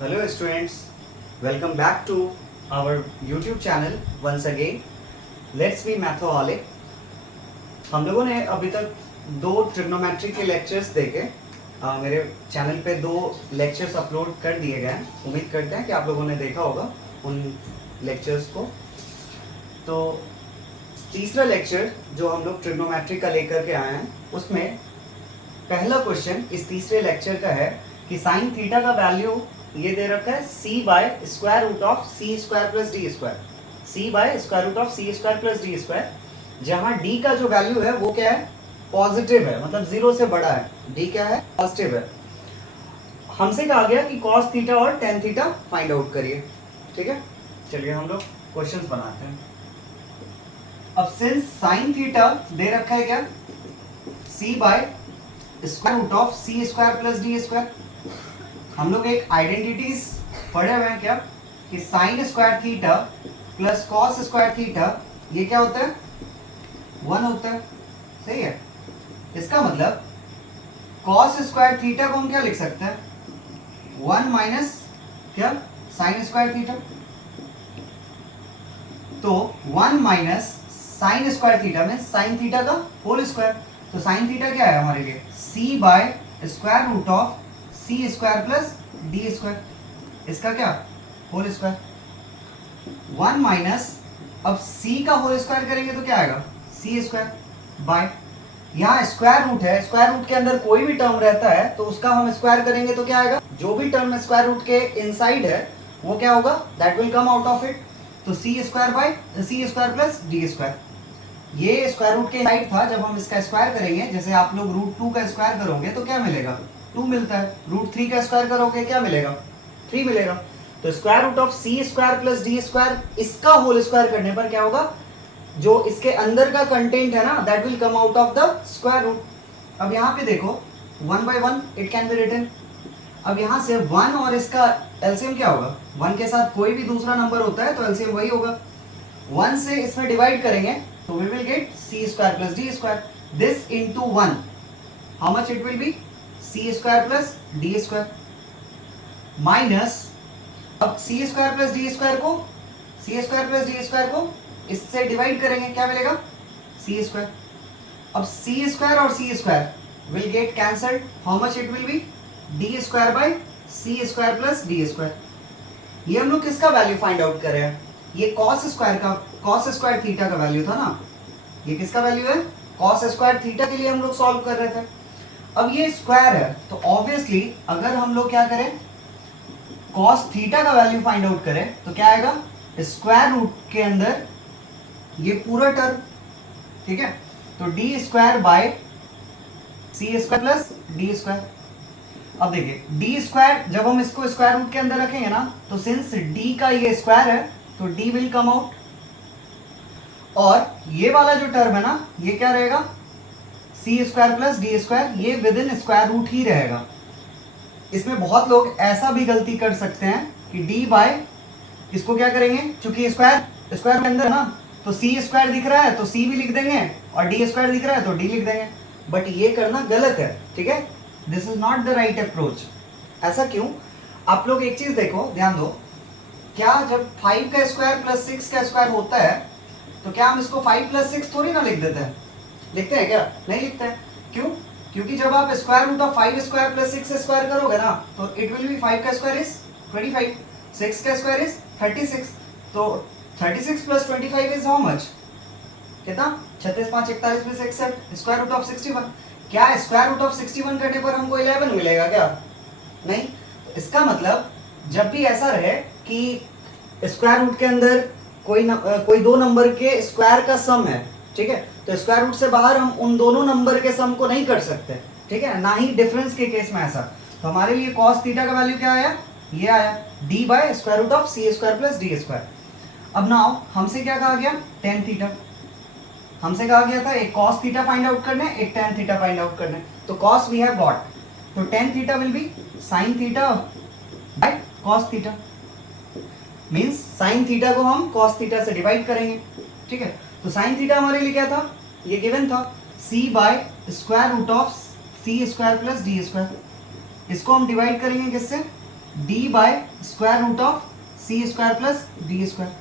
Hello students, welcome back to our YouTube channel once again. Let's be Mathaholic. हम लोगों ने अभी तक 2 ट्रिग्नोमेट्री के लेक्चर्स देखे। मेरे चैनल पे 2 लेक्चर्स अपलोड कर दिए गए हैं। उम्मीद करते हैं कि आप लोगों ने देखा होगा उन लेक्चर्स को। तो तीसरा लेक्चर जो हम लोग ट्रिग्नोमेट्री का लेकर के आए हैं, उसमें पहला क्वेश्चन इस तीसरे लेक्चर का है कि साइन थीटा का वैल्यू ये दे रखा है c by square root of C square plus D square, c by square root of C square plus D square, जहाँ d का जो वैल्यू है वो क्या है, पॉजिटिव है, मतलब 0 से बड़ा है। d क्या है, पॉजिटिव है। हमसे कहा गया कि cos थीटा और tan थीटा फाइंड आउट करिए। ठीक है, चलिए हम लोग क्वेश्चंस बनाते हैं। अब सिंस साइन थीटा दे रखा है क्या, c by square root of C square plus D square. हम लोग एक आइडेंटिटीज पढ़े हुए हैं क्या, कि sine square theta plus cos square theta ये क्या होता है, 1 होता है। सही है। इसका मतलब कॉस स्क्वायर थीटा को हम क्या लिख सकते हैं, 1 माइनस क्या, साइन स्क्वायर थीटा। तो 1 माइनस साइन स्क्वायर थीटा में साइन थीटा का होल स्क्वायर। तो साइन थीटा क्या है हमारे लिए, c by square root of C square plus D square, इसका क्या, होल स्क्वायर। 1 माइनस, अब c का होल स्क्वायर करेंगे तो क्या आएगा, सी स्क्वायर बाय, यहाँ स्क्वायर रूट है, स्क्वायर रूट के अंदर कोई भी टर्म रहता है तो उसका हम स्क्वायर करेंगे तो क्या आएगा, जो भी टर्म स्क्वायर रूट के इनसाइड है वो क्या होगा, that will come out of it. तो c square by C square plus D square, ये स्क्वायर रूट के इनसाइड था। जब हम इसका स्क्वायर करेंगे, जैसे आप लोग रूट 2 का स्क्वायर करोगे तो क्या मिलेगा, 2 मिलता है। रूट 3 का स्क्वायर करोगे क्या मिलेगा, 3 मिलेगा। तो square root of C square plus D square, इसका होल स्क्वायर करने पर क्या होगा, जो इसके अंदर का कंटेंट है ना, that will come out of the square root. अब यहाँ पे देखो 1 by 1 it can be written. अब यहाँ से 1 और इसका एलसीएम क्या होगा, 1 के साथ कोई भी दूसरा नंबर होता है तो एलसीएम वही होगा। 1 से इसमें डिवाइड करेंगे तो we will get c square plus d square. This into 1, how much it will be, c square plus d square minus, अब c square plus d square को इससे डिवाइड करेंगे, क्या मिलेगा, c square। अब c square और c square will get cancelled, how much it will be, d square by c square plus d square। ये हम लोग किसका वैल्यू फाइंड आउट कर रहे हैं, ये cos स्क्वायर थीटा का वैल्यू था ना। ये किसका वैल्यू है, cos स्क्वायर थीटा के लिए हम लोग सॉल्व कर रहे थे। अब ये स्क्वायर है तो ऑब्वियसली अगर हम लोग क्या करें, cos थीटा का वैल्यू फाइंड आउट करें तो क्या आएगा, स्क्वायर रूट के अंदर ये पूरा टर्म। ठीक है, तो D square by C square plus D square. अब देखिए डी स्क्वायर, जब हम इसको स्क्वायर रूट के अंदर रखेंगे ना, तो सिंस डी का ये स्क्वायर है तो डी विल कम आउट, और ये वाला जो टर्म है ना, ये क्या रहेगा, सी स्क्वायर प्लस डी स्क्वायर, ये विद इन स्क्वायर रूट ही रहेगा। इसमें बहुत लोग ऐसा भी गलती कर सकते हैं कि डी बाय, इसको क्या करेंगे, चूंकि स्क्वायर के अंदर है ना, तो सी स्क्वायर दिख रहा है तो सी भी लिख देंगे, और डी स्क्वायर दिख रहा है तो डी लिख देंगे। बट ये करना गलत है। ठीक है, this is not the right approach. ऐसा क्यों, आप लोग एक चीज देखो, ध्यान दो, क्या जब 5 का स्क्वायर प्लस 6 का स्क्वायर होता है तो क्या हम इसको 5 प्लस 6 थोड़ी ना लिख देते हैं, लिखते हैं क्या, नहीं लिखते हैं। क्यों, क्योंकि जब आप square root of 5 square plus 6 square करोगे ना, तो इट विल बी 5 का स्क्वायर इज 25, 6 का स्क्वायर इज 36, तो 36 प्लस 25 इज हाउ मच, कितना, 36 5 41 प्लस 61, स्क्वायर रूट ऑफ 61। क्या स्क्वायर रूट ऑफ 61 करने पर हमको 11 मिलेगा क्या, नहीं। इसका मतलब जब भी ऐसा रहे कि स्क्वायर रूट के अंदर कोई 2 नंबर के स्क्वायर का सम है, ठीक है, तो स्क्वायर रूट से बाहर हम उन दोनों नंबर के सम को नहीं कर सकते। ठीक है, ना ही डिफरेंस के केस में ऐसा। तो हमारे लिए cos थीटा का वैल्यू क्या आया, ये आया d by square root of C square plus D square. अब नाउ हमसे क्या कहा गया, tan थीटा, हमसे कहा गया था एक cos थीटा फाइंड आउट करने, एक tan थीटा फाइंड आउट करने। तो cos वी हैव गॉट, तो tan theta will B sin theta by cos theta, means sine theta को हम cos थीटा से डिवाइड करेंगे। ठीक है, तो साइन थीटा हमारे लिए क्या था, ये गिवन था, c by square root of C square plus D square. इसको हम डिवाइड करेंगे किससे, D by square root of C square plus D square.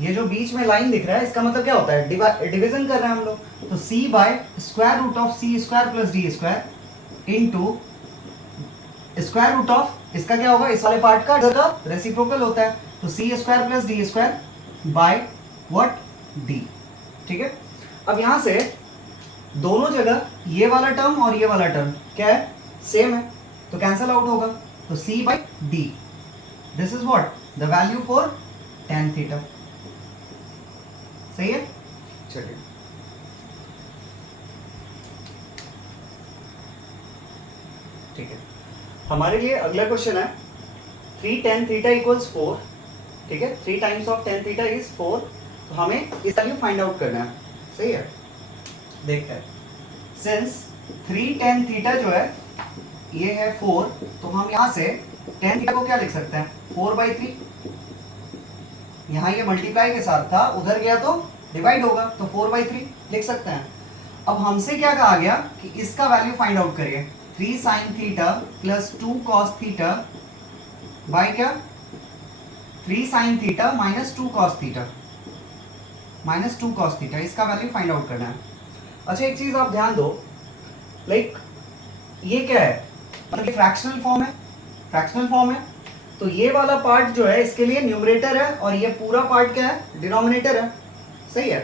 ये जो बीच में लाइन दिख रहा है इसका मतलब क्या होता है, डिवीजन कर रहे हैं हम लोग। तो c by square root of C square plus D square into square root of इसका क्या होगा, इस वाले पार्ट का रेसिप्रोकल होता है, तो c square plus D square by what, d. ठीक है, अब यहां से दोनों जगह ये वाला टर्म और ये वाला टर्म क्या है, सेम है, तो कैंसल आउट होगा, तो c by D, this is what the value for tan theta. सही है, चलिए ठीक है, हमारे लिए अगला क्वेश्चन है 3 tan थीटा इक्वल्स 4। ठीक है, 3 times of tan theta is 4, तो हमें इस वैल्यू फाइंड आउट करना है। सही है, देखते हैं, सिंस 3 tan थीटा जो है ये है 4, तो हम यहां से tan थीटा को क्या लिख सकते हैं, 4/3। यहाँ ये मल्टीप्लाई के साथ था, उधर गया तो डिवाइड होगा, तो 4/3 लिख सकते हैं। अब हमसे क्या कहा गया कि इसका वैल्यू फाइंड आउट करिए, 3 sin theta plus 2 cos theta by क्या, 3 sin theta minus 2 cos theta, minus 2 cos theta, इसका वैल्यू फाइंड आउट करना है। अच्छा एक चीज आप ध्यान दो, लाइक ये क्या है, मतलब फ्रैक्शनल फॉर्म है, फ्रैक्शनल फॉर्म है, तो ये वाला पार्ट जो है इसके लिए न्यूमरेटर है और ये पूरा पार्ट क्या है, डिनोमिनेटर है। सही है,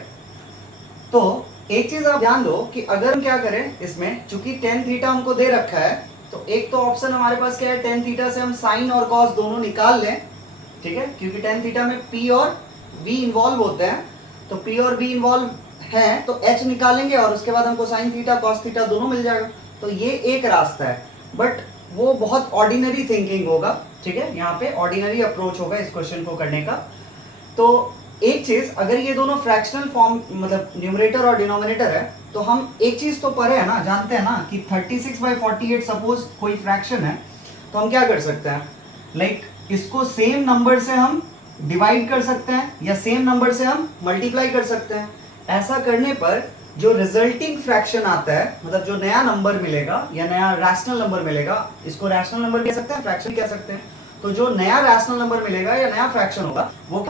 तो एक चीज आप ध्यान दो कि अगर हम क्या करें इसमें, चूंकि tan थीटा हमको दे रखा है, तो एक तो ऑप्शन हमारे पास क्या है, tan थीटा से हम साइन और कॉस दोनों निकाल लें। ठीक है, क्योंकि tan थीटा में p और v इन्वॉल्व होते हैं, तो p और v इन्वॉल्व हैं तो h निकालेंगे और उसके बाद हमको साइन थीटा कॉस थीटा दोनों मिल जाएगा। तो ये एक रास्ता है, बट वो बहुत ऑर्डिनरी थिंकिंग होगा। ठीक है, यहाँ पे ऑर्डिनरी अप्रोच होगा इस क्वेश्चन को करने का। तो एक चीज, अगर ये दोनों फ्रैक्शनल फॉर्म मतलब न्यूमरेटर और डिनोमिनेटर है, तो हम एक चीज तो पढ़े है ना, जानते हैं ना कि 36/48 सपोज कोई फ्रैक्शन है, तो हम क्या कर सकते हैं, लाइक इसको सेम नंबर से हम डिवाइड कर सकते हैं या सेम नंबर से हम मल्टीप्लाई कर सकते हैं। ऐसा करने पर जो रिजल्टिंग फ्रैक्शन आता है, मतलब जो नया नंबर मिलेगा या नया रैशनल नंबर मिलेगा, इसको रैशनल नंबर कह सकते हैं, फ्रैक्शन कह सकते हैं, तो जो नया रैशनल नंबर मिलेगा या नया फ्रैक्शन होगा वो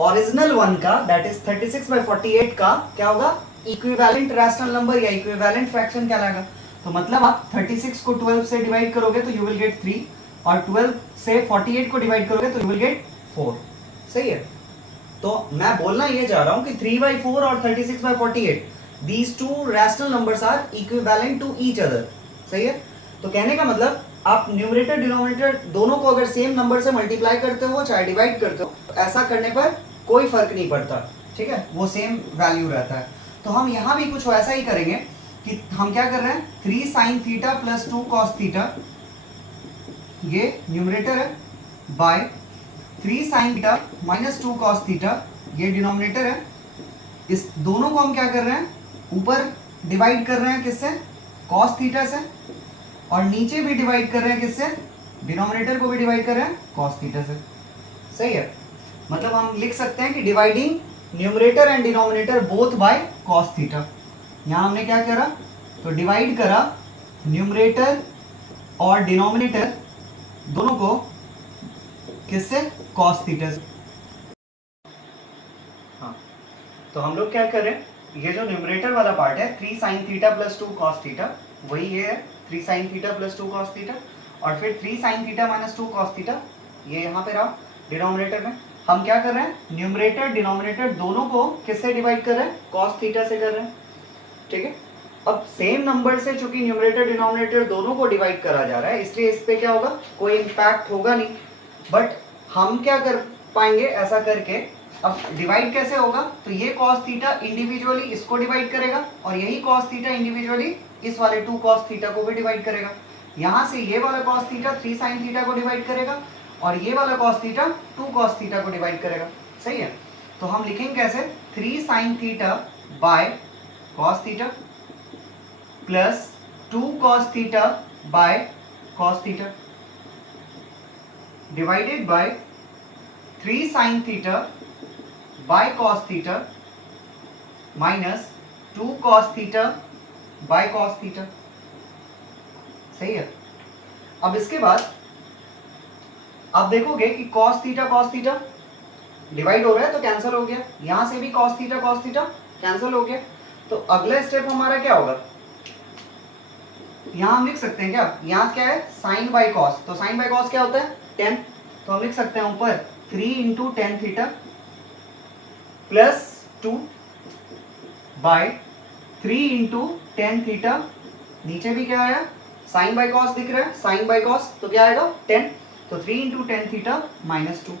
ओरिजिनल वन का, दैट इज 36/48 का क्या होगा, इक्विवेलेंट रैशनल नंबर या इक्विवेलेंट फ्रैक्शन कहलाएगा। तो मतलब आप 36 को 12 से डिवाइड करोगे तो यू विल गेट 3, और 12 से 48 को डिवाइड करोगे तो यू विल गेट 4। सही है, तो मैं बोलना ये चाह रहा हूं कि 3/4 और 36/48, these two rational numbers are equivalent to each other। सही है, तो कहने का मतलब आप न्यूमरेटर डिनोमिनेटर दोनों को अगर सेम नंबर से मल्टीप्लाई करते हो चाहे डिवाइड करते हो, तो ऐसा करने पर कोई फर्क नहीं पड़ता। ठीक है, वो सेम वैल्यू रहता है। तो हम यहाँ भी कुछ वैसा ही करेंगे कि हम क्या कर रहे हैं, 3 sin theta plus 2 cos theta, ये न्यूमरेटर है, by 3 sin theta minus 2 cos theta, ये डिनोमिनेटर है। इस दोनों को हम क्या कर रहे हैं, ऊपर डिवाइड कर रहे हैं किससे, cos थीटा से, और नीचे भी डिवाइड कर रहे हैं किससे, डिनोमिनेटर को भी डिवाइड कर रहे हैं cos थीटा से। सही है, मतलब हम लिख सकते हैं कि dividing numerator and denominator both by cos theta. यहाँ हमने क्या करा, तो डिवाइड करा न्यूमरेटर और डिनोमिनेटर दोनों को किससे, cos थीटा से। हाँ, तो हम लोग क्या करें, ये जो न्यूमरेटर वाला पार्ट है 3 sin theta plus 2 cos theta, वही ये है 3 sin theta plus 2 cos theta, और फिर 3 sin theta minus 2 cos theta, ये यहाँ पे रहा डिनोमिनेटर में। हम क्या कर रहे हैं, न्यूमरेटर डिनोमिनेटर दोनों को किससे डिवाइड कर रहे हैं, cos थीटा से कर रहे हैं। ठीक है, अब सेम नंबर से चूंकि न्यूमरेटर डिनोमिनेटर दोनों को डिवाइड करा जा रहा है, इसलिए इस पे क्या होगा, कोई इम्पैक्ट होगा नहीं। बट हम क्या कर पाएंगे ऐसा करके, अब डिवाइड कैसे होगा, तो ये cos थीटा इंडिविजुअली इसको डिवाइड करेगा और यही cos थीटा इंडिविजुअली इस वाले 2 cos थीटा को भी डिवाइड करेगा। यहाँ से ये वाला cos थीटा 3 sin थीटा को डिवाइड करेगा और ये वाला cos थीटा 2 cos थीटा को डिवाइड करेगा। सही है, तो हम लिखेंगे कैसे, 3 sin theta by cos theta plus 2 cos theta by cos theta divided by 3 sin theta by cos theta minus 2 cos theta by cos theta. सही है, अब इसके बाद आप देखोगे कि cos थीटा डिवाइड हो रहा है तो कैंसिल हो गया, यहां से भी cos थीटा कैंसिल हो गया। तो अगला स्टेप हमारा क्या होगा, यहां हम लिख सकते हैं क्या, यहां क्या है साइन बाई कॉस, तो साइन बाई कॉस क्या होता है 10, तो हम लिख सकते हैं ऊपर 3 into tan theta plus 2 by 3 into tan theta, नीचे भी क्या आया साइन बाई कॉस दिख रहा है, साइन बाई कॉस तो क्या आएगा 10, तो 3 इंटू टेन थीटा माइनस 2।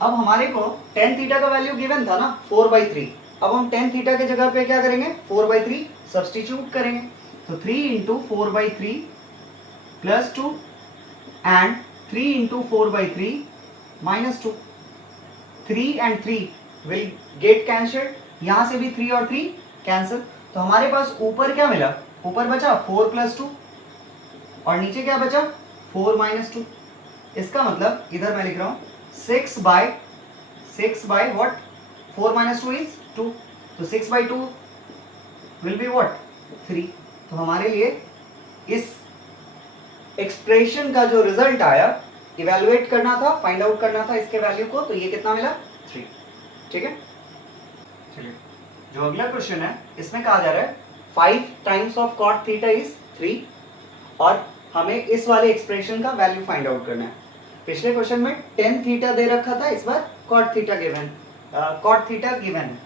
अब हमारे को टेन थीटा का वैल्यू गिवन था ना 4/3, अब हम टेन थीटा के जगह पे क्या करेंगे 4/3 सब्सटीट्यूट करेंगे, तो 3 into 4/3 plus 2 and 3 into 4/3 minus 2, 3 and 3 will get cancelled, यहां से भी 3 और 3 कैंसिल, तो हमारे पास ऊपर क्या मिला, ऊपर बचा 4 प्लस 2 और नीचे क्या बचा 4 माइनस 2। इसका मतलब इधर मैं लिख रहा हूं 6 बाय व्हाट, 4 माइनस 2 इज 2, तो 6/2 विल बी व्हाट 3। तो हमारे लिए इस एक्सप्रेशन का जो रिजल्ट आया इवेलुएट करना था, फाइंड आउट करना था इसके वैल्यू को, तो ये कितना मिला 3। ठीक है, चलिए जो अगला क्वेश्चन है इसमें कहा जा रहा है 5 times of cot theta is 3 और हमें इस वाले एक्सप्रेशन का वैल्यू फाइंड आउट करना है। पिछले क्वेश्चन में tan थीटा दे रखा था, इस बार cot थीटा गिवन है,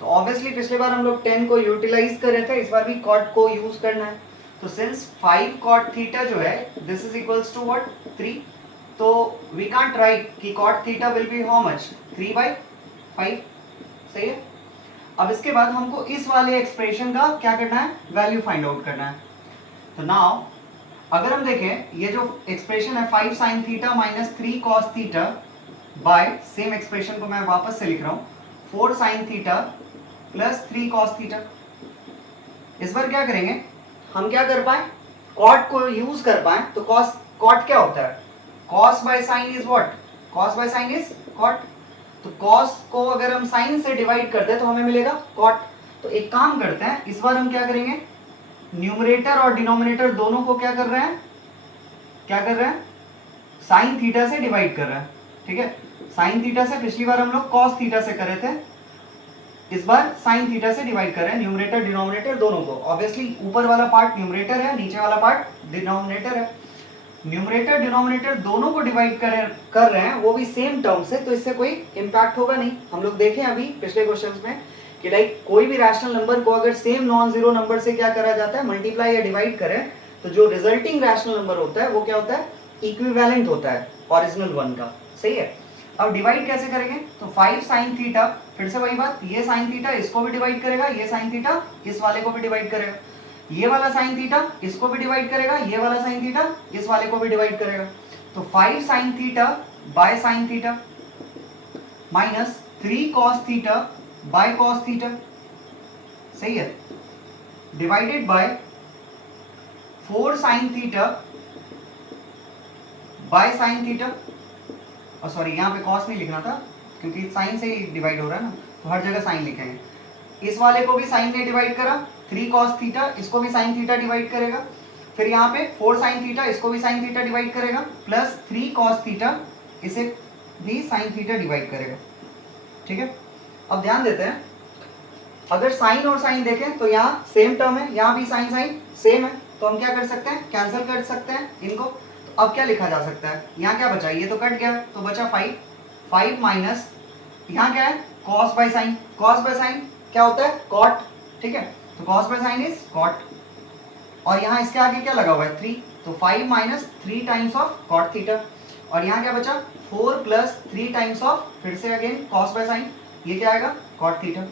तो ऑब्वियसली पिछले बार हम लोग tan को यूटिलाइज कर रहे थे, इस बार भी cot को यूज करना है। तो सिंस 5 cot थीटा जो है this is equals to what 3, तो वी कांट राइट कि cot theta will be how much 3/5, सही है। अब इसके बाद हमको इस वाले एक्सप्रेशन का क्या करना है वैल्यू फाइंड आउट करना है। तो नाउ अगर हम देखें ये जो एक्सप्रेशन है 5 sin theta minus 3 cos theta by same expression को मैं वापस से लिख रहा हूं 4 sin theta plus 3 cos theta. इस बार क्या करेंगे हम, क्या कर पाए cot को यूज कर पाए, तो cot क्या होता है cos by sin is what, cos by sin is cot, तो cos को अगर हम sin से डिवाइड करते हैं तो हमें मिलेगा cot। तो एक काम करते हैं इस बार हम क्या करेंगे, न्यूमरेटर और डिनोमिनेटर दोनों को क्या कर रहे हैं sin थीटा से डिवाइड कर रहे हैं। ठीक है, sin थीटा से पिछली बार हम लोग cos थीटा से कर रहे थे, इस बार sin थीटा से डिवाइड कर रहे हैं, न्यूमरेटर डिनोमिनेटर दोनों को। ऑब्वियसली ऊपर वाला पार्ट न्यूमरेटर है, नीचे वाला पार्ट डिनोमिनेटर है, न्यूमरेटर डिनोमिनेटर दोनों को डिवाइड कर रहे हैं, वो भी सेम टर्म से, तो इससे कोई इंपैक्ट होगा नहीं। हम लोग देखें अभी पिछले क्वेश्चंस में कि लाइक कोई भी रैशनल नंबर को अगर सेम नॉन जीरो नंबर से क्या करा जाता है मल्टीप्लाई या डिवाइड करें, तो जो रिजल्टिंग रैशनल नंबर होता है वो क्या होता है इक्विवेलेंट होता है ओरिजिनल वन का, सही है। अब डिवाइड कैसे करेंगे, तो 5 sin थीटा, फिर से वही बात, ये sin थीटा इसको भी डिवाइड करेगा, ये sin थीटा इस वाले को भी डिवाइड करेगा, ये वाला sin थीटा इसको भी डिवाइड करेगा, ये वाला sin थीटा इस वाले को भी डिवाइड करेगा। तो 5 sin theta by sin theta minus 3 cos theta by cos theta, सही है, divided by 4 sin theta by sin theta, और सॉरी यहाँ पे cos नहीं लिखना था क्योंकि sin से ही डिवाइड हो रहा है ना, तो हर जगह sin लिखेंगे। इस वाले को भी sin ने डिवाइड करा, 3 cos थीटा इसको भी sin थीटा डिवाइड करेगा, फिर यहाँ पे 4 sin थीटा इसको भी sin थीटा डिवाइड करेगा, प्लस 3 cos थीटा इसे भी sin थीटा डिवाइड करेगा। ठीक है, अब ध्यान देते हैं, अगर sin और sin देखें तो यहाँ सेम टर्म है, यहाँ भी sin सेम है, तो हम क्या कर सकते हैं कैंसिल कर सकते हैं इनको। तो अब क्या लिखा जा सकता है, यहाँ क्या बचा, ये तो कट गया तो बचा 5 माइनस यहाँ क्या है cos by sin, cos by sin क्या होता है cot, ठीक है, तो cos by sin is cot, और यहाँ इसके आगे क्या लगा हुआ है 3, तो 5 minus 3 times of cot theta, और यहाँ क्या बचा 4 प्लस 3 टाइम्स ऑफ फिर से अगेन cos बाय sin, ये क्या आएगा cot थीटा।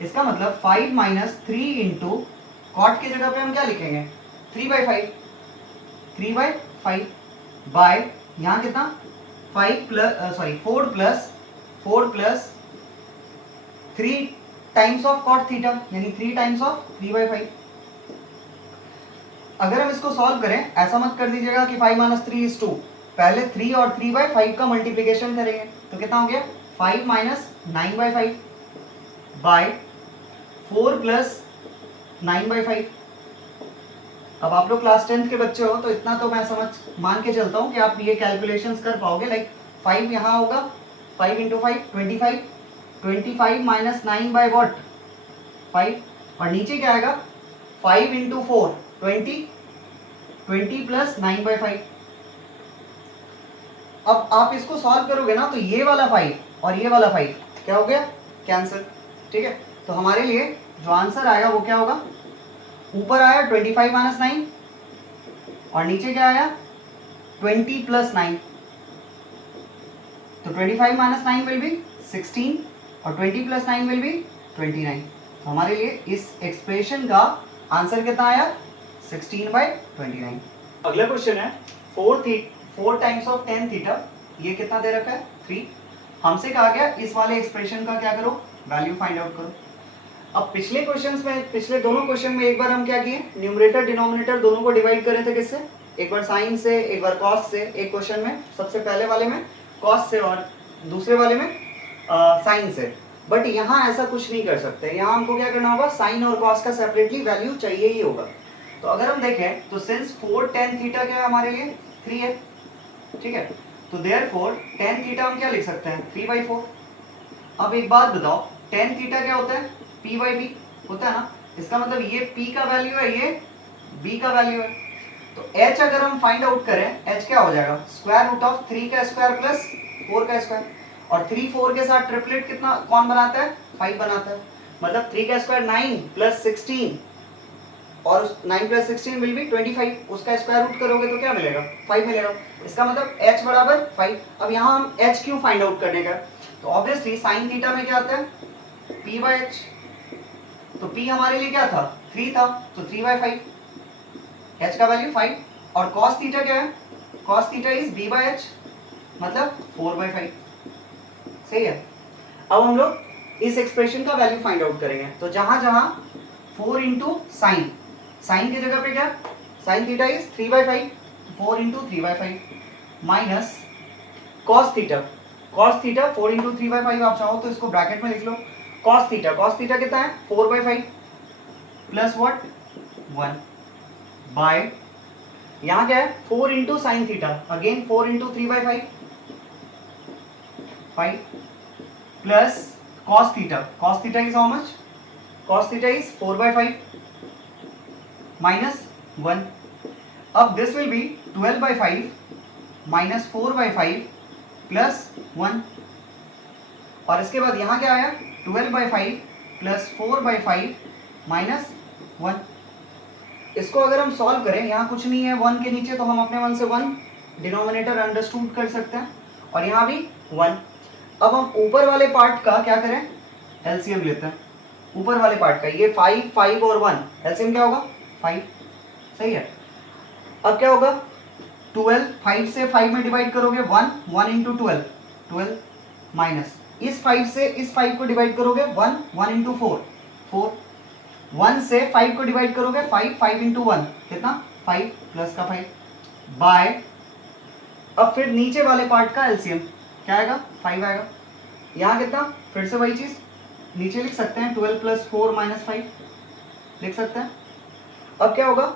इसका मतलब 5 माइनस 3 इंटू कॉट की जगह पे हम क्या लिखेंगे 3/5 बाय यहाँ कितना 4 plus 3 times of cot theta, यानी 3 टाइम्स ऑफ 3/5। अगर हम इसको सॉल्व करें, ऐसा मत कर दीजिएगा कि 5 माइनस 3 इज 2, पहले 3 और 3/5 का मल्टीप्लीकेशन करेंगे, तो कितना हो गया 5 माइनस 9/5 बाय 4 प्लस 9/5। अब आप लोग क्लास 10th के बच्चे हो तो इतना तो मैं समझ मान के चलता हूँ कि आप ये कैलकुलेशंस कर पाओगे। लाइक 5 यहाँ होगा, 5 इंटू 5 25, 25 माइनस 9 बाई वॉट 5, और नीचे क्या आएगा 5 इंटू 4 20, 20 प्लस 9 बाई 5। अब आप इसको सॉल्व करोगे ना तो ये वाला 5 और ये वाला 5 क्या हो गया, कैंसिल। ठीक है, तो हमारे लिए जो आंसर आएगा वो क्या होगा, ऊपर आया 25 माइनस 9 और नीचे क्या आया 20 प्लस 9। तो 25 माइनस 9 विल बी 16 और 20 प्लस 9 विल बी 29। तो हमारे लिए इस एक्सप्रेशन का आंसर कितना आया 16/29। अगला क्वेश्चन है 4 टाइम्स ऑफ tan थीटा, ये कितना दे रखा है 3। हमसे कहा गया इस वाले एक्सप्रेशन का क्या करो, वैल्यू फाइंड आउट करो। अब पिछले क्वेश्चंस में, पिछले दोनों क्वेश्चन में एक बार हम क्या किए, न्यूमरेटर डिनोमिनेटर दोनों को डिवाइड कर रहे थे किससे, एक बार साइन से एक बार कॉस से। एक क्वेश्चन में सबसे पहले वाले में कॉस से और दूसरे वाले में साइन से। बट यहाँ ऐसा कुछ नहीं कर सकते, यहाँ हमको क्या करना होगा, साइन और कॉस का सेपरेटली वैल्यू चाहिए ही होगा। तो अगर हम देखें तो सिंस 4 tan थीटा क्या है हमारे लिए 3 है। ठीक है, तो देयरफॉर tan थीटा हम क्या लिख सकते हैं 3/4। अब एक बात बताओ, tan थीटा क्या होता है p/b होता है ना, इसका मतलब ये p का वैल्यू है, ये b का वैल्यू है। तो h अगर हम फाइंड आउट करें, h क्या हो जाएगा स्क्वायर रूट ऑफ 3 का स्क्वायर प्लस 4 का स्क्वायर, और 3 4 के साथ ट्रिपलेट कितना कौन बनाता है 5 बनाता है। मतलब 3 का स्क्वायर 9 प्लस 16 और 9 प्लस 16 विल बी 25, उसका स्क्वायर रूट करोगे तो क्या मिलेगा 5 मिलेगा। इसका मतलब h बराबर 5। अब यहाँ हम h क्यों फाइंड आउट करने का, तो ऑब्वियसली साइन थीटा में क्या आता है p/h, तो p हमारे लिए क्या था 3 था, तो 3/5, h का वैल्यू 5। और cos थीटा क्या है, cos थीटा इज b/h मतलब 4/5। सही है। अब हम लोग इस एक्सप्रेशन का वैल्यू फाइंड आउट करेंगे। तो जहां जहां 4 इंटू साइन, साइन की जगह पे क्या, sine theta is 3/5, 4 into 3/5 minus cos theta, cos theta 4 into 3/5, आप चाहो तो इसको ब्रैकेट में लिख लो। कॉस थीटा, कॉस थीटा कितना है 4/5 प्लस व्हाट 1 बाय, यहाँ क्या है 4 into sine theta, again 4 into 3/5 5 plus cos theta, cos theta is how much, cos theta is 4/5 minus 1। अब this will be 12/5 minus 4/5 plus 1, और इसके बाद यहाँ क्या आया 12/5 plus 4/5 minus 1। इसको अगर हम सॉल्व करें, यहाँ कुछ नहीं है 1 के नीचे, तो हम अपने 1 से 1 डिनोमिनेटर अंडरस्टूड कर सकते हैं, और यहाँ भी 1। अब हम ऊपर वाले पार्ट का क्या करें, एलसीएम लेते हैं ऊपर वाले पार्ट का, ये 5 5 और 1, एलसीएम क्या होगा 5। सही है। अब क्या होगा 12, 5 से 5 में डिवाइड करोगे 1, 1 इंटू 12 12 माइनस इस 5 से इस 5 को डिवाइड करोगे 1, 1 इंटू 4 4, 1 से 5 को डिवाइड करोगे 5, 5 इंटू 1 कितना 5 प्लस का 5 बाय। अब फिर नीचे वाले पार्ट का एलसीएम क्या आएगा 5 आएगा। यहाँ कितना, फिर से वही चीज नीचे लिख सकते हैं 12 प्लस 4 माइनस 5 लिख सकते हैं। अब क्या होगा,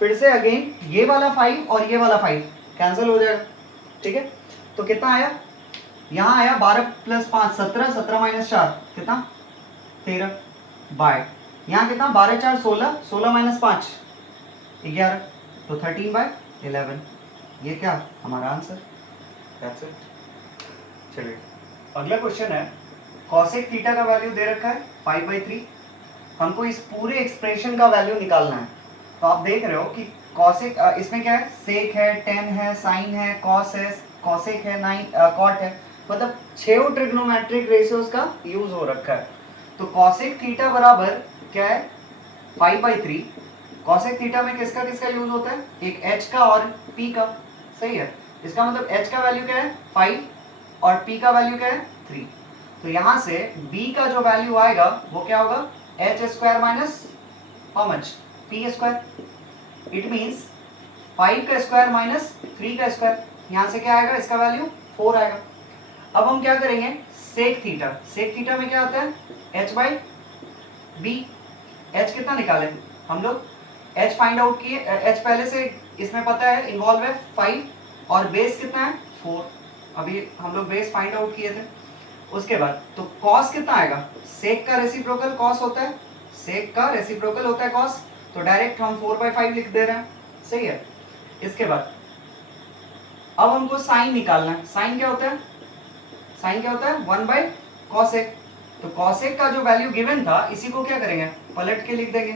फिर से अगेन ये वाला 5 और ये वाला 5 कैंसिल हो जाएगा। ठीक है, तो कितना आया, यहाँ आया 12 प्लस 5 17, 17 माइनस 4 कितना 13 बाय, यहाँ कितना 12 4 16, 16 माइनस 5 11, तो 13/11। ये क्या हमारा आंसर, दैट्स इट। चलिए अगला क्वेश्चन है, कॉसेक थीटा का वैल्यू दे रखा है 5/3, हमको इस पूरे एक्सप्रेशन का वैल्यू निकालना है। तो आप देख रहे हो कि कॉसेक, इसमें क्या है सेक है, टेन है, साइन है, कॉस है, कॉसेक है, कॉट है, मतलब 6 ट्रिग्नोमेट्रिक रेशियोज का यूज हो रखा है। तो कॉसेक थीटा बराबर क्या है 5/3। कॉसेक थीटा में किसका किसका यूज होता है, एक h का और p का। सही है, इसका मतलब h का वैल्यू क्या है 5 और p का वैल्यू क्या है 3। तो यहां से b का जो वैल्यू आएगा वो क्या होगा h square minus how much p square. It means 5 का स्क्वायर माइनस 3 का स्क्वायर, यहां से क्या आएगा इसका वैल्यू 4 आएगा। अब हम क्या करेंगे सेक थीटा, सेक थीटा में क्या आता है h/b। h कितना निकालें हम लोग, एच फाइंड आउट किए, एच पहले से इसमें पता है इन्वॉल्व है 5 और बेस कितना है 4, अभी हम लोग बेस फाइंड आउट किए थे। उसके बाद तो कॉस कितना आएगा, सेक का रेसिप्रोकल कॉस होता है, सेक का रेसिप्रोकल होता है कॉस, तो डायरेक्ट हम 4/5 लिख दे रहे हैं, सही है। इसके बाद अब हमको साइन निकालना है, साइन क्या होता है, साइन क्या होता है 1/cosec, तो cosec का जो वैल्यू गिवन था इसी को क्या करेंगे पलट के लिख देंगे,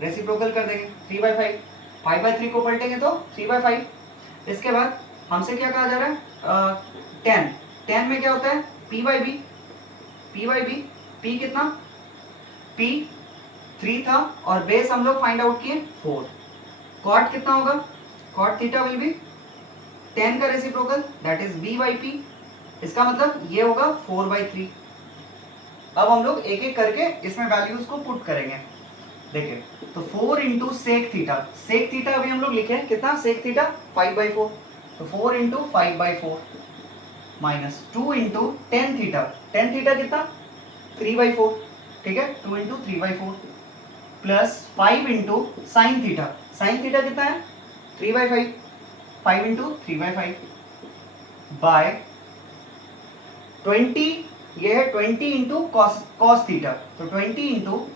रेसिप्रोकल कर देंगे 3/5, 5/3 को पलटेंगे तो 3/5। इसके बाद हमसे क्या कहा जा रहा है 10, 10 में क्या होता है p/b, p/b, p कितना p 3 था और बेस हम लोग फाइंड आउट किए 4, कॉट कितना होगा, कॉट थीटा विल बी 10 का रेसिप्रोकल दैट इज b/p, इसका मतलब ये होगा 4/3। अब हम लोग एक एक करके इसमें वैल्यूज को पुट करेंगे, देखिए तो 4 into sec theta, sec theta अभी हम लोग लिखे कितना, सेक थीटा 5/4, तो 4 into 5/4 minus 2 into tan theta, tan theta कितना 3/4, ठीक है 2 into 3/4 plus 5 into sine theta, sine theta कितना है 3/5, 5 इंटू 3/5 बाय 20, ये है 20 इंटू कॉस थीटा, तो 20 इंटू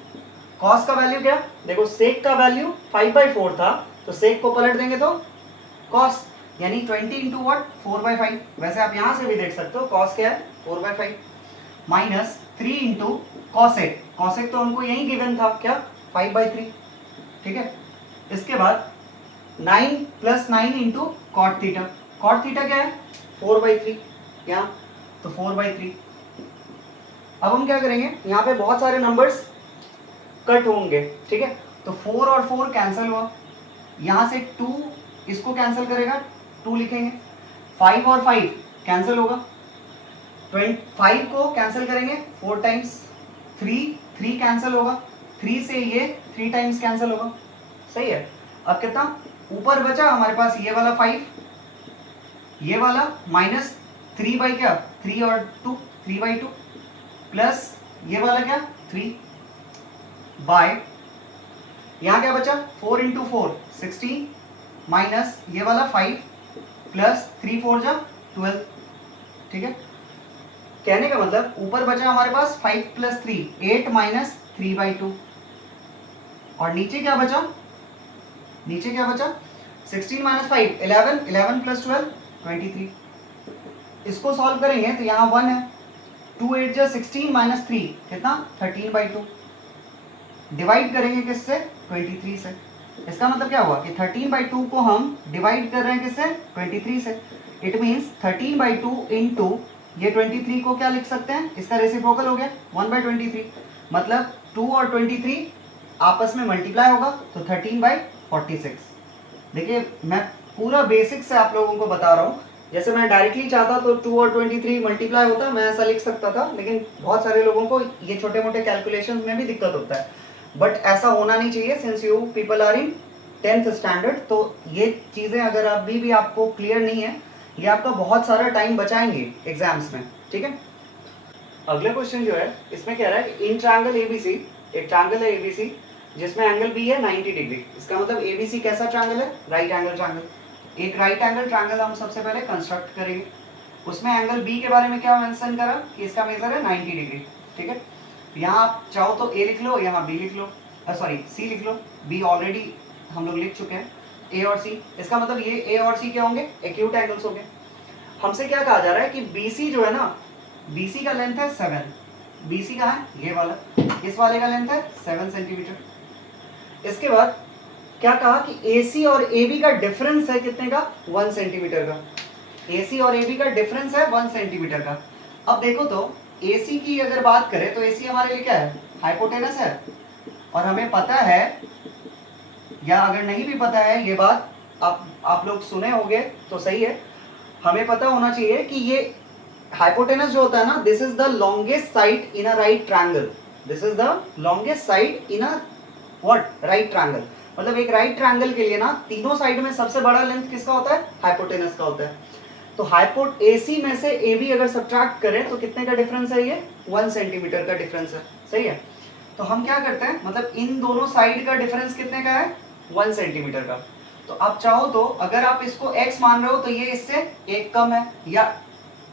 कॉस का वैल्यू क्या, देखो सेक का वैल्यू 5/4 था तो सेक को पलट देंगे तो कॉस, यानी 20 इंटू वॉट 4/5, वैसे आप यहां से भी देख सकते हो कॉस क्या है 4/5 माइनस 3 इंटू कॉसेक, कॉसेक तो हमको यही गिवन था क्या 5/3, ठीक है। इसके बाद 9 plus 9 into cot theta, cot theta क्या है 4/3 यहाँ, तो 4/3। अब हम क्या करेंगे, यहाँ पे बहुत सारे नंबर्स कट होंगे, ठीक है, तो 4 और 4 कैंसिल हुआ, यहाँ से 2 इसको कैंसिल करेगा 2 लिखेंगे, 5 और 5 कैंसिल होगा, 5 को कैंसिल करेंगे 4 टाइम्स, 3 कैंसिल होगा, 3 से ये 3 टाइम्स कैंसिल होगा, सही है। अब कितना ऊपर बचा हमारे पास, ये वाला 5, ये वाला माइनस 3 बाई क्या 3 और 2 3/2 प्लस ये वाला क्या 3 बाय, यहाँ क्या बचा 4 इंटू 4 16 माइनस ये वाला 5 प्लस 3 4 जा 12, ठीक है। कहने का मतलब ऊपर बचा हमारे पास 5 प्लस 3 8 माइनस 3/2 और नीचे क्या बचा, नीचे क्या बचा 16 माइनस 5 11, 11 प्लस 12 23। इसको सॉल्व करेंगे तो यहाँ 1 है, 2 8 जा 16 माइनस 3 कितना 13/2, डिवाइड करेंगे किससे 23 से, इसका मतलब क्या हुआ कि 13/2 को हम डिवाइड कर रहे हैं किससे 23 से, इट मीन्स 13/2 इंटू ये 23 को क्या लिख सकते हैं, इसका रेसिप्रोकल हो गया 1/23, मतलब 2 और 23 आपस में मल्टीप्लाई होगा तो 13/46। देखिए मैं पूरा बेसिक से आप लोगों को बता रहा हूँ, जैसे मैं डायरेक्टली चाहता तो 2 और 23 मल्टीप्लाई होता, मैं ऐसा लिख सकता था, लेकिन बहुत सारे लोगों को ये छोटे मोटे कैलकुलेशंस में भी दिक्कत होता है, बट ऐसा होना नहीं चाहिए since you people are in 10th standard. तो ये चीज़ें अगर अभी भी आपको क्लियर नहीं है, ये आपका बहुत सारा टाइम बचाएंगे एग्जाम्स में, ठीक है। अगला क्वेश्चन जो है इसमें कह रहा है इन ट्रायंगल एबीसी, एक ट्रायंगल है एबीसी जिसमें एंगल बी है 90 डिग्री, इसका मतलब एबीसी कैसा ट्रायंगल है, राइट एंगल ट्रायंगल। एक राइट एंगल ट्रायंगल हम सबसे पहले कंस्ट्रक्ट करेंगे, उसमें एंगल बी के बारे में क्या मेंशन करा कि इसका मेजर है 90 डिग्री, ठीक है। यहाँ आप चाहो तो ए लिख लो, यहाँ बी लिख लो, सॉरी सी लिख लो, बी ऑलरेडी हम लोग लिख चुके हैं, ए और सी, इसका मतलब ये ए और सी क्या होंगे एक्यूट एंगल्स होंगे। हमसे क्या कहा जा रहा है कि बीसी जो है ना, बीसी का लेंथ है 7, बीसी का है ये वाला, इस वाले का लेंथ है 7 सेंटीमीटर। इसके बाद क्या कहा कि AC और AB का डिफरेंस है कितने का 1 सेंटीमीटर का, AC और AB का डिफरेंस है 1 सेंटीमीटर का। अब देखो तो AC की अगर बात करें तो AC हमारे लिए क्या है हाइपोटेनस है, और हमें पता है, या अगर नहीं भी पता है ये बात आप लोग सुने होंगे तो सही है, हमें पता होना चाहिए कि ये हाइपोटेनस जो होता है ना, this is the longest side in a right triangle, this is the longest side in a what right triangle. मतलब एक राइट ट्रायंगल के लिए ना तीनों साइड में सबसे बड़ा लेंथ किसका होता है हाइपोटेनस का होता है। तो AC में से AB अगर सब्ट्रैक्ट करें तो कितने का डिफरेंस है, ये 1 सेंटीमीटर का डिफरेंस है, सही है। तो हम क्या करते हैं, मतलब इन दोनों साइड का डिफरेंस कितने का है 1 सेंटीमीटर का। तो आप चाहो तो अगर आप इसको x मान रहे हो तो ये इससे 1 कम है, या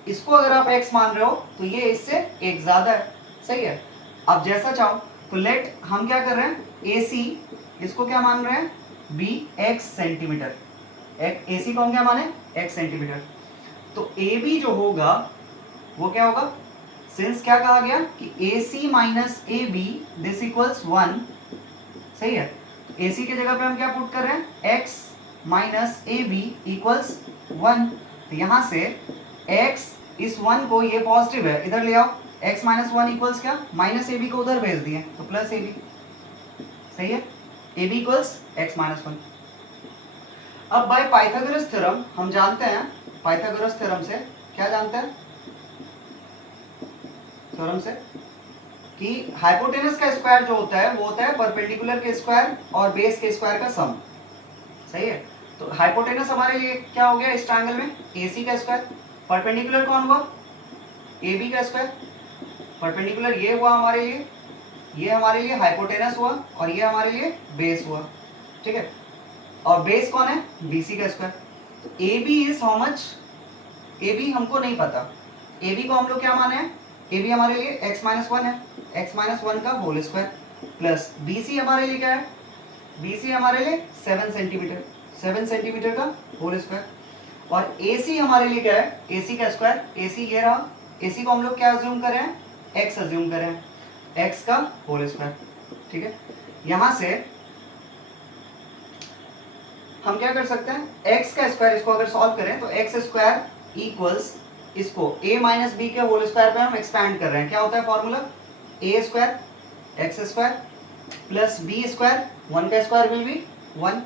इसको अगर आप x मान रहे हो तो ये इससे 1 ज्यादा है। सही है, आप जैसा चाहो। तो लेट हम क्या कर रहे हैं, AC इसको क्या मान रहे हैं, b x सेंटीमीटर। AC को हम क्या माने, x सेंटीमीटर। तो AB जो होगा वो क्या होगा, सिंस क्या कहा गया कि AC minus AB this equals 1। सही है, AC की जगह पे हम क्या पुट कर रहे हैं, x माइनस AB इक्वल्स 1। तो यहां से x इस 1 को, ये पॉजिटिव है, इधर ले आओ, x माइनस 1 इक्वल्स क्या, माइनस AB को उधर भेज दिए तो प्लस AB। सही है, AB इक्वल्स x माइनस 1। अब बाय पाइथागोरस थ्योरम हम जानते हैं, पाइथागोरस थ्योरम से क्या जानते हैं, थ्योरम से कि हाइपोटेनस का स्क्वायर जो होता है वो होता है परपेंडिकुलर के स्क्वायर और बेस के स्क्वायर का सम। सही है, तो हाइपोटेनस हमारे लिए क्या हो गया इस ट्रायंगल में, AC का स्क्वायर। परपेंडिकुलर कौन हुआ, AB का स्क्वायर। परपेंडिकुलर ये हुआ हमारे लिए, ये हमारे लिए हाइपोटेनस हुआ, और ये हमारे लिए बेस हुआ। ठीक है, और बेस कौन है, BC का स्क्वायर। तो AB is how much, AB हमको नहीं पता, AB को हम लोग क्या माने हैं, AB हमारे लिए x माइनस 1 है, x माइनस 1 का होल स्क्वायर, प्लस BC हमारे लिए क्या है, BC हमारे लिए 7 सेंटीमीटर, 7 सेंटीमीटर का होल स्क्वायर। और AC हमारे लिए क्या है, AC का स्क्वायर, AC ये रहा, AC को हम लोग क्या अज्यूम कर रहे हैं, x अज्यूम कर रहे हैं, x का होल स्क्वायर। ठीक है, यहां से हम क्या कर सकते हैं, x का स्क्वायर, इसको अगर सॉल्व करें तो x स्क्वायर इक्वल्स, इसको a माइनस बी के होल स्क्वायर पे हम एक्सपैंड कर रहे हैं, क्या होता है formula, a square x square plus b square, 1 का square will be 1,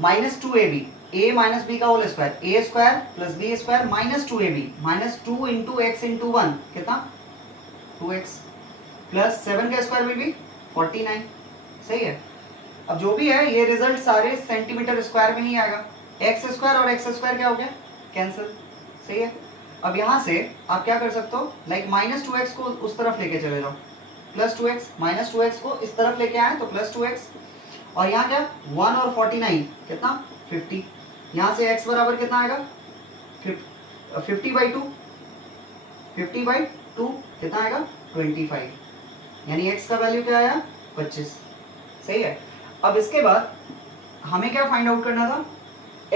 minus 2ab, a minus b का whole square, a square plus b square minus 2ab, minus 2 into x into 1 कितना 2x, प्लस 7 का square will B 49। सही है, अब जो भी है ये रिजल्ट सारे सेंटीमीटर स्क्वायर में ही आएगा, एक्स स्क्वायर और एक्स स्क्वायर क्या हो गया, कैंसिल। सही है, अब यहाँ से आप क्या कर सकते हो, लाइक माइनस 2x को उस तरफ लेके चले जाओ, प्लस 2x, माइनस 2x को इस तरफ लेके आए तो प्लस 2x, और यहाँ क्या 1 और 49 कितना 50, यहाँ से x बराबर कितना आएगा 50/2, 50/2 कितना आएगा 25, यानी x का वैल्यू क्या आया 25। सही है, अब इसके बाद हमें क्या फाइंड आउट करना था,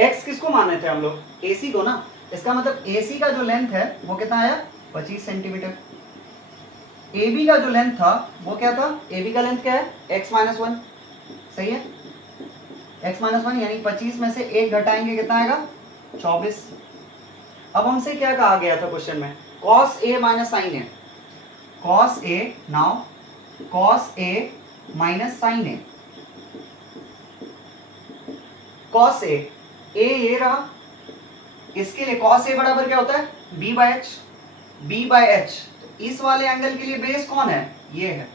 x किसको माने थे हम लोग, AC को ना, इसका मतलब AC का जो लेंथ है वो कितना आया 25 सेंटीमीटर। AB का जो लेंथ था वो क्या था, AB का लेंथ क्या है x माइनस 1। सही है, x माइनस 1 यानी 25 में से 1 घटाएंगे कितना आएगा 24। अब हमसे क्या कहा गया था क्वेश्चन में, cos A minus sine A, cos A, now cos A minus sine A, cos A, A ये रहा, इसके लिए cos A बराबर क्या होता है b by H, b by H. तो इस वाले एंगल के लिए बेस कौन है, ये है।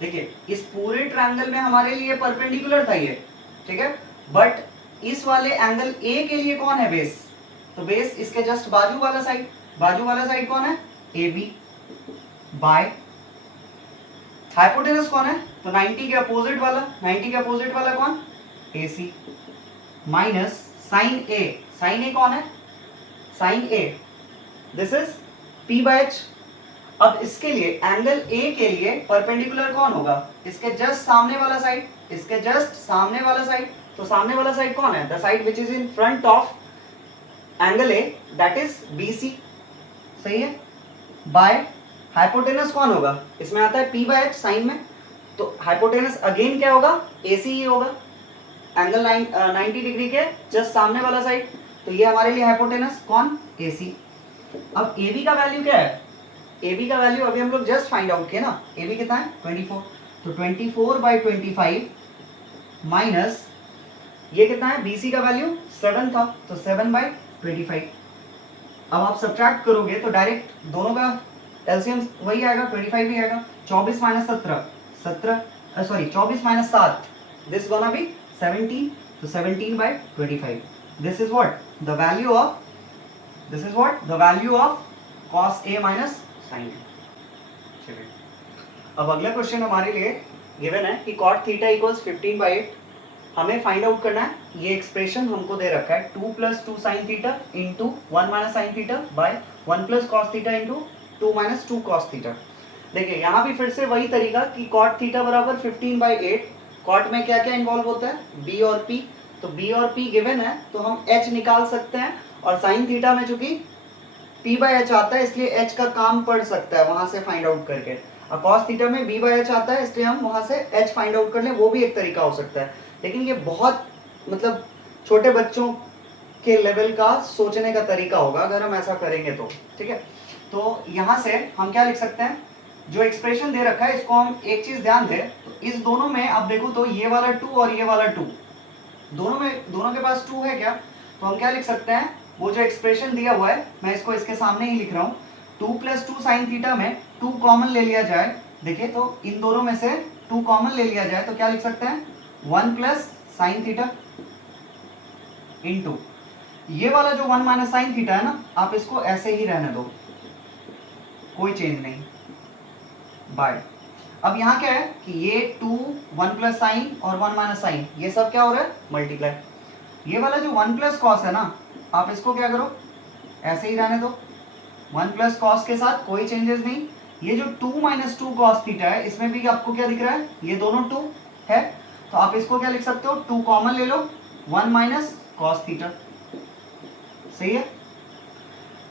देखिए इस पूरे ट्रायंगल में हमारे लिए परपेंडिकुलर था ये, ठीक है, बट इस वाले एंगल A के लिए कौन है बेस, तो बेस इसके जस्ट बाजू वाला साइड, बाजू वाला साइड कौन है AB बाय हाइपोटेनस कौन है, तो 90 के अपोजिट वाला, 90 के अपोजिट वाला कौन AC minus sine A, sine A कौन है sine A, this is P by H। अब इसके लिए एंगल A के लिए परपेंडिकुलर कौन होगा, इसके जस्ट सामने वाला साइड, इसके जस्ट सामने वाला साइड, तो सामने वाला साइड कौन है, the side which is in front of angle A, that is BC। सही है, बाय हाइपोटेनस कौन होगा, इसमें आता है P बाय H साइन में, तो हाइपोटेनस अगेन क्या होगा AC ही होगा, एंगल 90 डिग्री के जस्ट सामने वाला साइड, तो ये हमारे लिए हाइपोटेनस कौन AC। अब AB का वैल्यू क्या है, AB का वैल्यू अभी हम लोग जस्ट फाइंड आउट किया ना, AB कितना है 24, तो 24/25 माइनस ये कितना है BC का वैल्यू 7 था, तो 7/25। अब आप सब्ट्रैक्ट करोगे तो डायरेक्ट दोनों का एलसीएम वही आएगा 25 ही आएगा, 24 minus 17 sorry 24 minus 7, this gonna be 17, तो 17/25, this is what the value of, this is what the value of cos A minus sine A। चलिए अब अगला क्वेश्चन हमारे लिए गिवन है कि cot थीटा इक्वल्स 15/8, हमें फाइंड आउट करना है, ये एक्सप्रेशन हमको दे रखा है 2 + 2 sin theta into 1 - sin theta by 1 + cos theta into 2 - 2 cos theta. देखिए यहाँ भी फिर से वही तरीका कि cot थीटा बराबर 15/8। cot में क्या क्या इन्वॉल्व होता है, b और p, तो b और p गिवन है तो हम h निकाल सकते हैं, और sin थीटा में चूंकि p/h आता है इसलिए h का काम पड़ सकता है वहां से फाइंड आउट करके, और cos थीटा में b/h आता है इसलिए हम वहां से h फाइंड आउट कर लें, वो भी एक तरीका हो सकता है। लेकिन ये बहुत मतलब छोटे बच्चों के लेवल का सोचने का तरीका होगा अगर हम ऐसा करेंगे तो, ठीक है। तो यहाँ से हम क्या लिख सकते हैं, जो एक्सप्रेशन दे रखा है इसको हम एक चीज ध्यान दें, तो इस दोनों में आप देखो तो ये वाला 2 और ये वाला 2 दोनों के पास 2 है क्या, तो हम क्या लिख सकते हैं, वो जो एक्सप्रेशन दिया हुआ है मैं इसको इसके सामने ही लिख रहा हूँ। 2 + 2 sin थीटा में 2 कॉमन ले लिया जाए, देखिए तो इन दोनों में से 2 कॉमन ले लिया जाए तो क्या लिख सकते हैं 1 + sin थीटा इंटू ये वाला जो 1 - sin थीटा है ना, आप इसको ऐसे ही रहने दो, कोई चेंज नहीं, बाय। अब यहाँ क्या है कि ये 2 1 + sin और 1 - sin ये सब क्या हो रहा है मल्टीप्लाई। ये वाला जो 1 + cos है ना, आप इसको क्या करो ऐसे ही रहने दो, 1 + cos के साथ कोई चेंजेस नहीं। ये जो 2 - 2 cos थीटा है इसमें भी आपको क्या दिख रहा है, ये दोनों 2 है, तो आप इसको क्या लिख सकते हो 2 कॉमन ले लो, 1 - cos थीटा, सही है।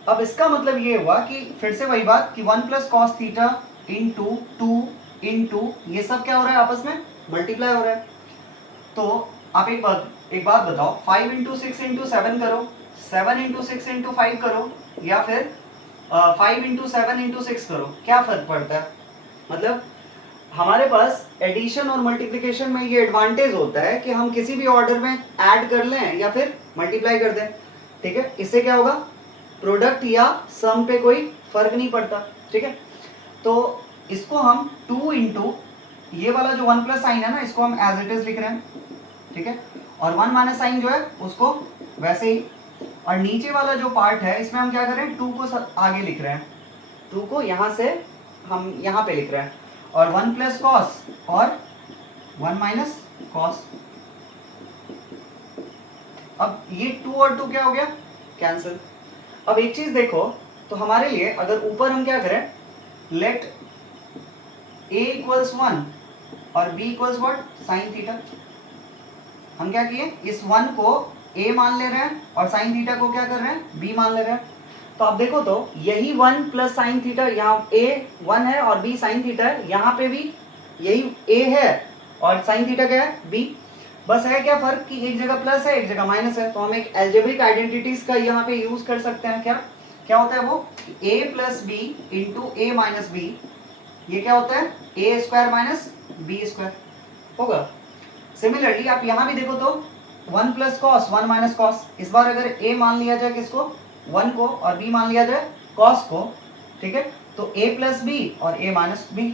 अब इसका मतलब ये हुआ कि फिर से वही बात कि 1 + cos थीटा इंटू 2 इंटू ये सब क्या हो रहा है आपस में मल्टीप्लाई हो रहा है। तो आप एक बात बताओ, 5 × 6 × 7 करो, 7 × 6 × 5 करो, या फिर 5 × 7 × 6 करो, क्या फर्क पड़ता है। मतलब हमारे पास एडिशन और मल्टीप्लिकेशन में ये एडवांटेज होता है कि हम किसी भी ऑर्डर में ऐड कर लें या फिर मल्टीप्लाई कर दें, ठीक है। इससे क्या होगा, प्रोडक्ट या सम पे कोई फर्क नहीं पड़ता, ठीक है। तो इसको हम 2 इंटू ये वाला जो 1 + साइन है ना, इसको हम एज इट इज लिख रहे हैं, ठीक है, और 1 - साइन जो है उसको वैसे ही, और नीचे वाला जो पार्ट है इसमें हम क्या कर रहे हैं 2 को आगे लिख रहे हैं, 2 को यहाँ से हम यहाँ पे लिख रहे हैं, और 1 + cos और 1 - cos। अब ये 2 और 2 क्या हो गया कैंसिल। अब एक चीज देखो, तो हमारे लिए अगर ऊपर हम क्या करें, लेट a = 1 और b = what sin थीटा, हम क्या किए इस 1 को a मान ले रहे हैं और sin थीटा को क्या कर रहे हैं b मान ले रहे हैं। तो आप देखो तो यही 1 + sin थीटा, यहाँ a 1 है और b sin थीटा है, यहाँ पे भी यही a है और sin थीटा क्या है b। बस है क्या फर्क कि एक जगह प्लस है एक जगह माइनस है, तो हम एक एल्जेब्रिक आइडेंटिटीज का यहाँ पे यूज कर सकते हैं। क्या क्या होता है वो, a + b into a - b, ये क्या होता है a² - b² होगा। सिमिलरली आप यहाँ भी देखो तो 1 + cos 1 - cos, इस बार अगर a मान लिया जाए किसको 1 को और b मान लिया जाए cos को, ठीक है, तो a + b और a - b,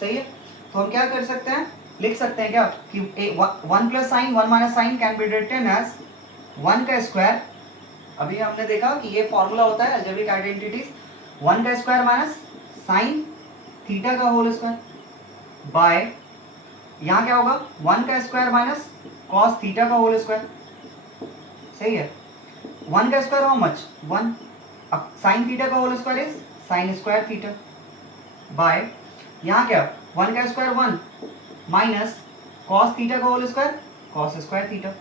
सही है। तो हम क्या कर सकते हैं, लिख सकते हैं क्या कि 1 + sin 1 - sin can be written as 1 का स्क्वायर। अभी हमने देखा कि ये फॉर्मूला होता है अलजेब्रिक आइडेंटिटीज, 1 का स्क्वायर माइनस sin थीटा का होल स्क्वायर बाय, यहाँ क्या होगा 1 का स्क्वायर माइनस cos थीटा का होल स्क्वायर, सही है। 1 का स्क्वायर हाउ मच 1, अब sin थीटा का whole square is sin² theta by, यहाँ क्या 1 का स्क्वायर 1 माइनस cos थीटा का होल स्क्वायर cos² थीटा।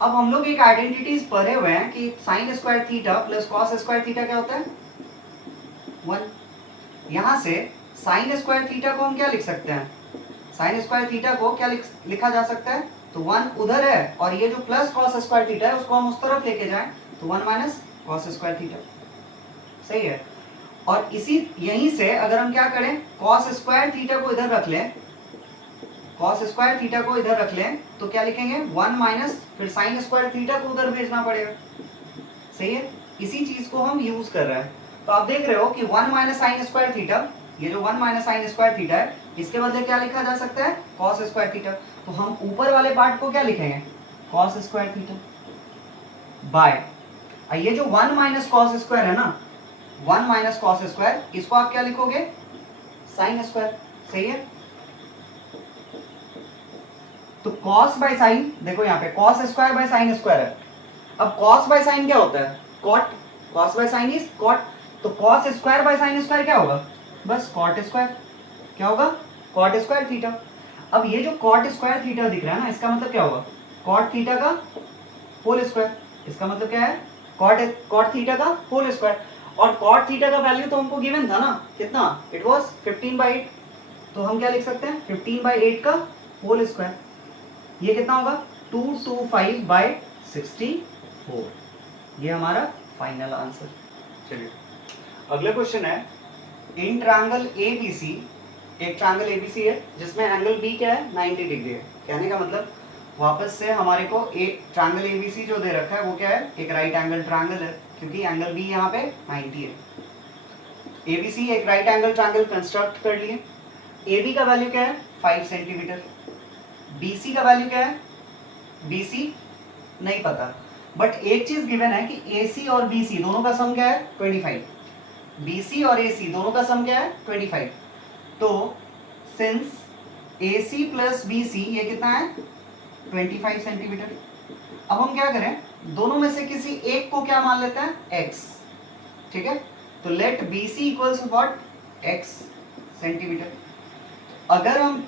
अब हम लोग एक आइडेंटिटीज पढ़े हुए हैं कि sin² theta plus cos² theta क्या होता है 1। यहाँ से sin² थीटा को हम क्या लिख सकते हैं, sin² थीटा को क्या लिखा जा सकता है, तो 1 उधर है और ये जो प्लस cos² थीटा है उसको हम उस तरफ लेके जाएं तो 1 - cos² थीटा, सही है। और इसी यहीं से अगर हम क्या करें cos² थीटा को इधर रख लें, cos² थीटा को इधर रख लें तो क्या लिखेंगे 1 माइनस फिर sin² थीटा को उधर भेजना पड़ेगा, सही है। इसी चीज को हम यूज कर रहे हैं। तो आप देख रहे हो कि 1 - sin² थीटा, ये जो 1 - sin² थीटा है इसके बदले क्या लिखा जा सकता है cos² थीटा। तो हम ऊपर वाले पार्ट को क्या लिखेंगे cos² थीटा बाय, ये जो 1 - cos² है ना, 1 - cos², इसको आप क्या लिखोगे sin², सही है। तो cos बाय साइन, देखो यहाँ पे cos square by sine square है। अब cos बाय साइन क्या होता है? cot, cos by sine is cot, तो cos square by sine square क्या होगा? बस cot स्क्वायर। क्या होगा? cot square theta. अब ये जो cot स्क्वायर थीटा दिख रहा है ना, इसका मतलब क्या होगा? cot थीटा का होल स्क्वायर। इसका मतलब क्या है? cot थीटा का होल स्क्वायर। और cot थीटा का वैल्यू तो हमको गिवन था ना, कितना? It was 15/8। तो हम क्या लिख सकते हैं? 15/8 का होल स्क्वायर। ये कितना होगा? 225/64। ये हमारा फाइनल आंसर। चलिए अगला क्वेश्चन है, इन ट्रायंगल ABC, एक ट्रायंगल ABC है जिसमें एंगल B क्या है? 90 डिग्री है। कहने का मतलब वापस से हमारे को एक ट्रायंगल ABC जो दे रखा है वो क्या है? एक राइट एंगल ट्रायंगल है, क्योंकि एंगल B यहाँ पे 90 है। ABC एक राइट एंगल ट्रायंगल कंस्ट्रक्ट कर लिए। AB का वैल्यू क्या है? 5 सेंटीमीटर। BC का वैल्यू क्या है? BC नहीं पता, बट एक चीज गिवन है कि AC और BC दोनों का सम क्या है? 25। BC और AC दोनों का सम क्या है? 25। तो सिंस AC प्लस BC ये कितना है? 25 सेंटीमीटर। अब हम क्या करें? दोनों में से किसी एक को क्या मान लेते हैं? X। ठीक है, तो let BC equals what? X centimetre. अगर हम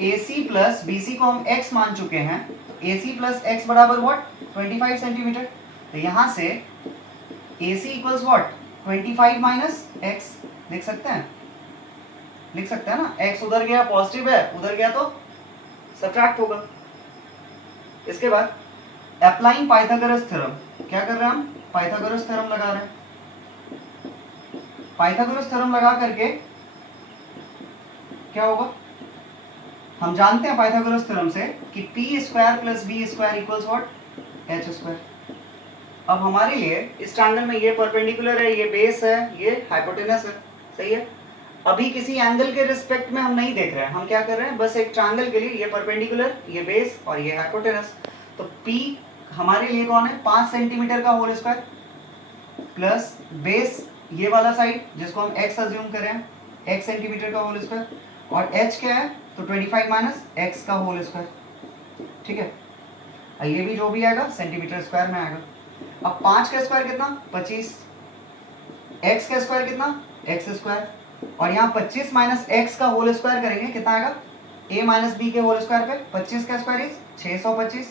AC प्लस BC को हम X मान चुके हैं, तो AC प्लस X बराबर व्हाट? 25 सेंटीमीटर। तो यहां से AC equals what? 25 minus X। लिख सकते हैं? लिख सकते हैं ना? X उधर गया पॉजिटिव है, उधर गया तो सब्ट्रैक्ट होगा। इसके बाद अप्लाइंग पाइथागोरस थ्योरम, क्या कर रहे हैं हम? पाइथागोरस थ्योरम लगा रहे हैं। पाइथागोरस थ्योरम लगा करके क्या होगा? हम जानते हैं पाइथागोरस थ्योरम से कि p square plus b square equals what? h square. अब हमारे लिए इस ट्रायंगल में ये परपेंडिकुलर है, ये बेस है, ये हाइपोटेनस है, सही है। अभी किसी एंगल के रिस्पेक्ट में हम नहीं देख रहे हैं, हम क्या कर रहे हैं? बस एक ट्रायंगल के लिए ये परपेंडिकुलर, ये बेस और ये हाइपोटेनस। तो p हमारे लिए कौन है? 5 सेंटीमीटर का होल स्क्वायर प्लस बेस ये वाला साइड जिसको हम x अज्यूम कर रहे हैं, x सेंटीमीटर का होल स्क्वायर, और h क्या है? तो 25 माइनस x का होल स्क्वायर। ठीक है, ये भी जो भी आएगा सेंटीमीटर स्क्वायर में आएगा। अब 5 का स्क्वायर कितना? 25। x का स्क्वायर कितना? x square. और यहाँ 25 माइनस x का होल स्क्वायर करेंगे, कितना आएगा? a माइनस b के होल स्क्वायर पे 25 का स्क्वायर इज 625।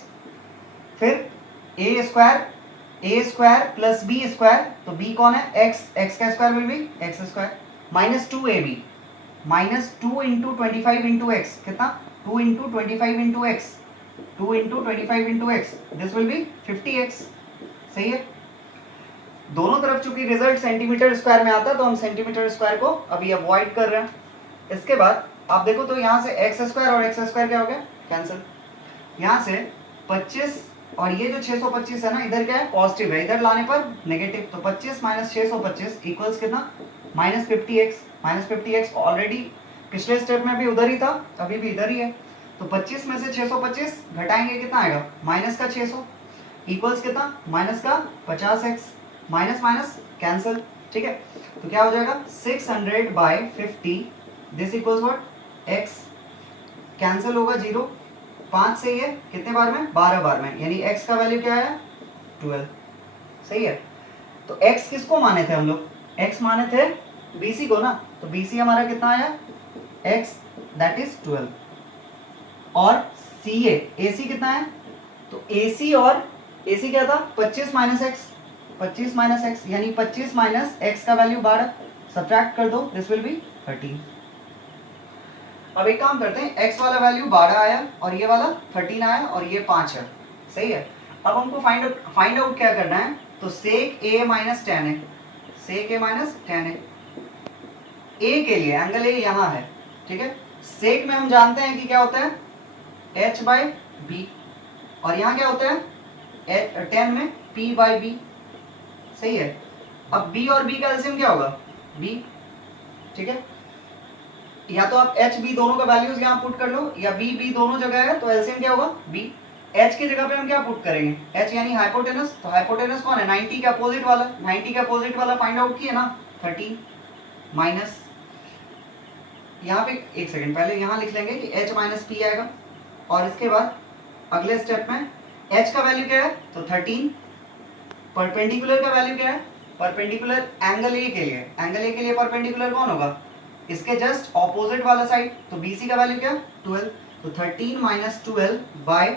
फिर a square plus b square, तो b कौन है? x का square will B x square minus 2ab minus 2 into 25 into x, कितना? 2 into 25 into x, 2 into 25 into x, this will be 50x। सही है। दोनों तरफ चूंकि रिजल्ट सेंटीमीटर स्क्वायर में आता है तो हम सेंटीमीटर स्क्वायर को अभी अवॉइड कर रहे हैं। इसके बाद आप देखो तो यहाँ से एक्स स्क्वायर और एक्स स्क्वायर क्या हो गया? कैंसिल। यहाँ से 25 और ये जो 625 है ना, इधर क्या है? पॉजिटिव है, इधर लाने पर नेगेटिव, तो 25 माइनस 625 इक्वल्स कितना? Minus 50x। Minus 50x already पिछले स्टेप में भी उधर ही था, अभी भी इधर ही है। तो 25 में से 625 घटाएंगे, कितना आएगा? माइनस का 600 इक्वल्स कितना? माइनस का 50x। Minus minus cancel. ठीक है, तो क्या हो जाएगा? 600/50, this equals what? x। Cancel होगा 0, 5 से ये कितने बार में? 12 बार में, यानी x का वैल्यू क्या है? 12। सही है। तो x किसको माने थे हम लोग? x माने थे BC को ना, तो BC हमारा कितना आया? x that is 12। और CA AC कितना है? तो AC और AC क्या था? 25 माइनस एक्स, 25 माइनस एक्स, यानी 25 माइनस एक्स का वैल्यू 12, सब्ट्रैक्ट कर दो, दिस विल बी 13। अब एक काम करते हैं, x वाला वैल्यू 12 आया और ये वाला 13 आया और ये 5 है, सही है। अब हमको फाइंड आउट क्या करना है? तो सेक a माइनस tan है, सेक a माइनस tan है। a के लिए एंगल a यहाँ है, ठीक है। सेक में हम जानते हैं कि क्या होता है? h/b, और यहाँ क्या होता है? tan में p/b, सही है। अब b और b का एलसीएम क्या होगा? b, ठीक है। या तो आप h b दोनों का वैल्यूज यहाँ पुट कर लो, या b b दोनों जगह है तो एलसीएम क्या होगा? b। h की जगह पे हम क्या पुट करेंगे? h यानी हाइपोटेनस, तो हाइपोटेनस कौन है? 90 के अपोजिट वाला, 90 के अपोजिट वाला फाइंड आउट किए ना, 13 माइनस, यहाँ पे एक सेकंड पहले यहाँ लिख लेंगे कि h माइनस पी आएगा, और इसके बाद अगले स्टेप में h का वैल्यू क्या है, तो 13। परपेंडिकुलर का वैल्यू क्या है, परपेंडिकुलर एंगल ए के लिए, एंगल ए के लिए परपेंडिकुलर कौन होगा, इसके जस्ट ऑपोजिट वाला साइड, तो BC का वैल्यू क्या, 12। तो 13 माइनस 12 बाय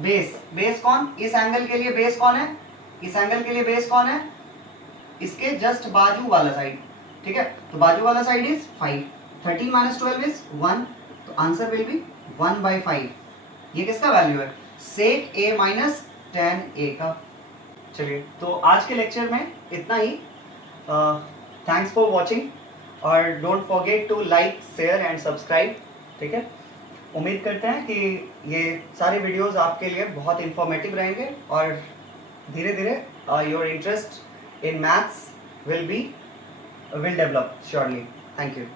बेस, बेस कौन, इस एंगल के लिए बेस कौन है, इस एंगल के लिए बेस कौन है, इसके जस्ट बाजू वाला साइड, ठीक है। तो बाजू वाला साइड इज 5, 13 माइनस 12 इज 1, तो आंसर विल बी 1/5। ये किसका वैल्यू है, सेक a माइनस tan a का। चलिए, तो आज के लेक्चर में इतना ही। थैंक्स फॉर वॉचिंग और don't forget to like share and subscribe, ठीक है। उम्मीद करते हैं कि ये सारे वीडियोस आपके लिए बहुत इंफॉर्मेटिव रहेंगे और धीरे धीरे your interest in maths will develop surely. Thank you.